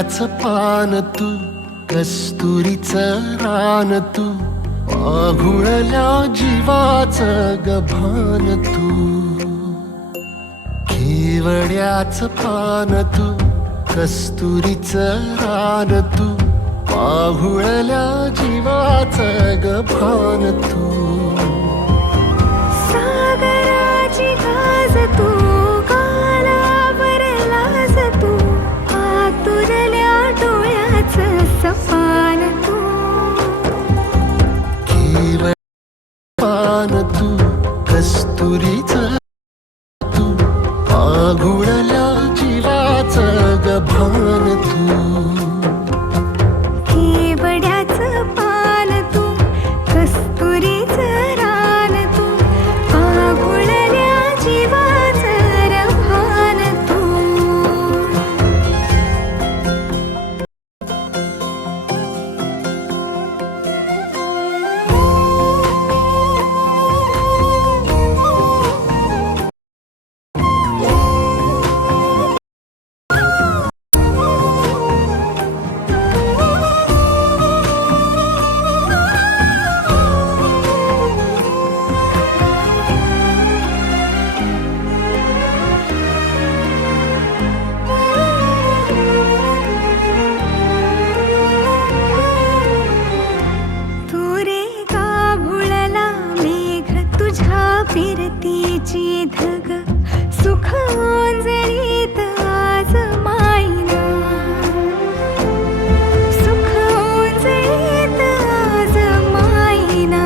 केवड्याचं पान तू, कस्तुरीचं रान तू, पाघुळल्या जीवाचं गभान तू. केवड्याचं पान तू, कस्तुरीचं रान तू, पाघुळल्या जीवाचं गभान तू. सागराची गाज तू, कालावर लाज तू, आतुरल्या डोळ्याचं सपान तू. केवळ पान तू, कस्तुरीचं तू, पाघुळल्या जीवाचं गभान तू. केवड्याचं पान तू, कस्तुरीचं रान तू, पाघुळल्या जीवाचं रभान तू. फिरतीची धग सुख ओंजळीत आज मायना, सुख ओंजळीत आज मायना.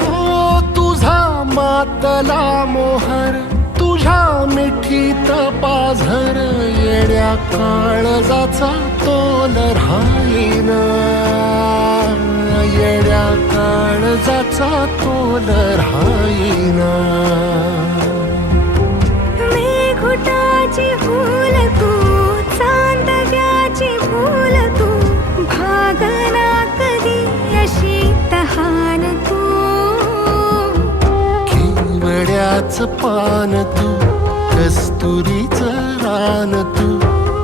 हो तुझा मातला मोहर, तुझ्या मिठीत पाझर, येड्या काळजाचा तोल राहीना, येड्या काळजाचा तोल राहीना. मेघुटाची फूल तू, चांदण्याची फूल तू, भागना कधी अशी तहान तू. केवड्याचं पान तू, कस्तुरीचं रान तू,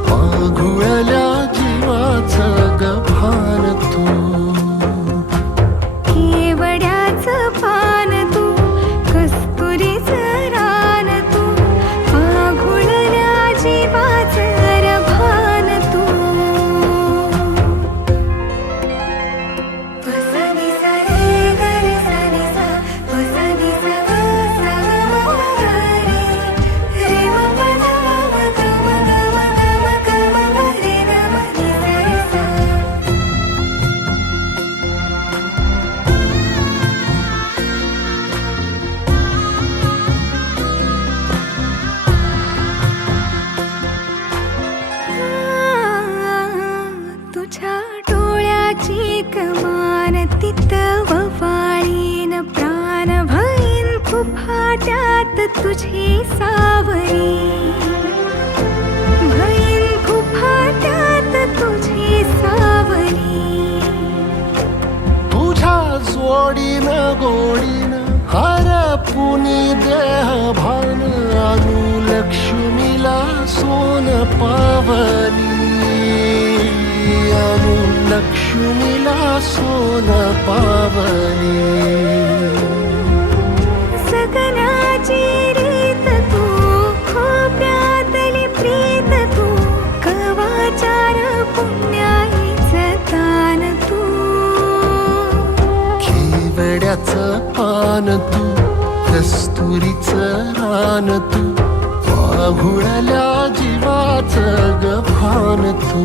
पाघुळल्या जीवाचं गभान तू. केवड्याचं पान तू, कस्तुरीचं रान तू, पाघुळल्या जीवाचं रभान तू. वसनी सा रे ग रे सा रे सा, वसनी सा ग सा ग म ग रे, रे म प ध म ग म ग म ग म ग म ग रे ग म नि सा रे सा. तुझ्या डोळ्याची कमान तिथं ववाळीन, प्राण भईन फुफाट्यात तुझी सावली, भईन फुफाट्यात तुझी सावली. तुझ्या जोडीनं गोडीनं हरपुनी देह भान, अनुलक्ष्मीला सोन पावली, अनुलक्ष्मीला सोन पावली. सगनाची रीत तू, खोप्यातली प्रीत तू, कवाचार पुण्याईचं दान तू. केवड्याचं पान तू, कस्तुरीचं रान तू, पाघुळल्या जीवाचं गभान तू.